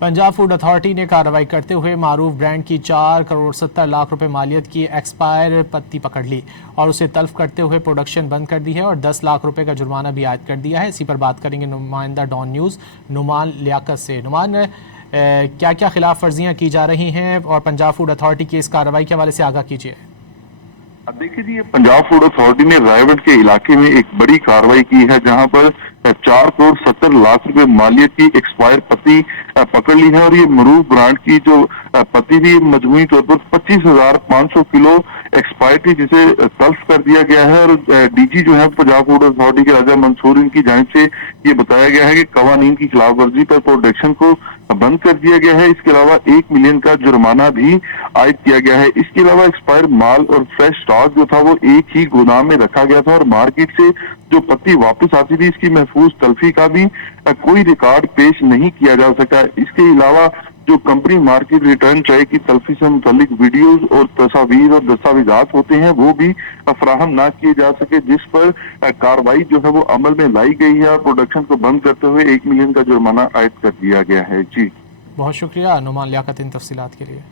Punjab food authority ने कार्रवाई करते हुए मारूफ ब्रांड की 4 करोड़ 70 लाख रुपए मालियत की एक्सपायर पत्ती पकड़ ली और उसे तल्फ करते हुए प्रोडक्शन बंद कर दी है और 10 लाख रुपए का जुर्माना भी आयद कर दिया है। इसी पर बात करेंगे नुमाइंदा डॉन न्यूज़ नुमान लियाकत से। नुमान, क्या क्या खिलाफ वर्जियाँ की जा रही हैं और पंजाब फूड अथॉरिटी की इस कार्रवाई के हवाले से आगाह कीजिए। देखिए जी, पंजाब फूड अथॉरिटी ने रायगढ़ के इलाके में एक बड़ी कार्रवाई की है, जहां पर 4 करोड़ 70 लाख रुपए मालियत की एक्सपायर पत्ती पकड़ ली है और ये मरूफ ब्रांड की जो पत्ती थी मजमूई तौर पर 25,500 किलो एक्सपायर थी, जिसे तल्फ कर दिया गया है। और डीजी जो है पंजाब फूड अथॉरिटी के राजा मंसूर, इनकी जानिब से ये बताया गया है कि कवानीन की खिलाफ वर्जी पर प्रोडक्शन को बंद कर दिया गया है। इसके अलावा 1 मिलियन का जुर्माना भी आयद किया गया है। इसके अलावा एक्सपायर माल और फ्रेश स्टॉक जो था वो एक ही गोदाम में रखा गया था और मार्केट से जो पत्ती वापस आती थी इसकी महफूज तल्फी का भी कोई रिकॉर्ड पेश नहीं किया जा सका। इसके अलावा जो कंपनी मार्केट रिटर्न ट्रे की तल्फी से मुतालिक वीडियोज और तस्वीर और दस्तावेजात होते हैं वो भी फराहम ना किए जा सके, जिस पर कार्रवाई जो है वो अमल में लाई गई है और प्रोडक्शन को बंद करते हुए 1 मिलियन का जुर्माना आयद कर दिया गया है। जी बहुत शुक्रिया नुमान लियाकत इन तफसीलात के लिए।